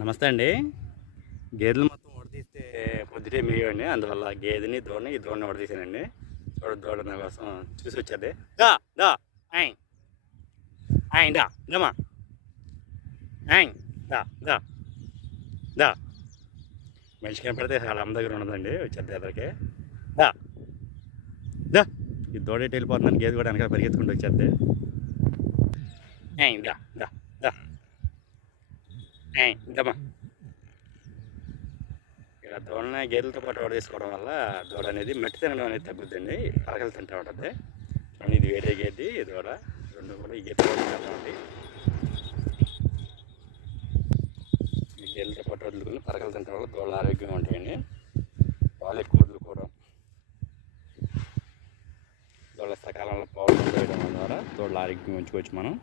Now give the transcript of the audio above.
నమస్తే అండి. గేదెలు మొత్తం ఓడతీస్తే పొద్దుటే మేయండి. అందువల్ల గేదెని దోడని ఈ దోడని ఓడతీసానండి దోడ దోడ నా కోసం చూసి వచ్చేది దా దా ఆయ్ ఆయ్ దా దమా ఆయ్ దా దా దా. మనిషి కనపడితే చాలా అమ్మ దగ్గర ఉండదండి వచ్చేది ఎదరికి. దా దా. ఈ దోడేటి వెళ్ళిపోతున్నాను వెళ్ళిపోతుందని గేదె కూడా వెనకాల పరిగెత్తుకుంటూ వచ్చేది. ఆయ్ దా దా దా. ఆయ్ ఇలా దూడని గేదెలతో పాటు వాడు తీసుకోవడం వల్ల దూడ అనేది మట్టి తినడం అనేది తగ్గుద్దండి. పరగలు తింటూ ఉంటుంది. చూడండి ఇది వేరే గేది దూడ. రెండు కూడా ఈ గేదె కూడా ఈ గేదెలతో పాటు వదులుకుని పరగలు తింటడం వల్ల దూడలు ఆరోగ్యంగా ఉంటాయండి. పాలు ఎక్కువ వదులుకోవడం దూడల సకాలంలో పాలు వేయడం ద్వారా దూడలు ఆరోగ్యం ఉంచుకోవచ్చు మనం.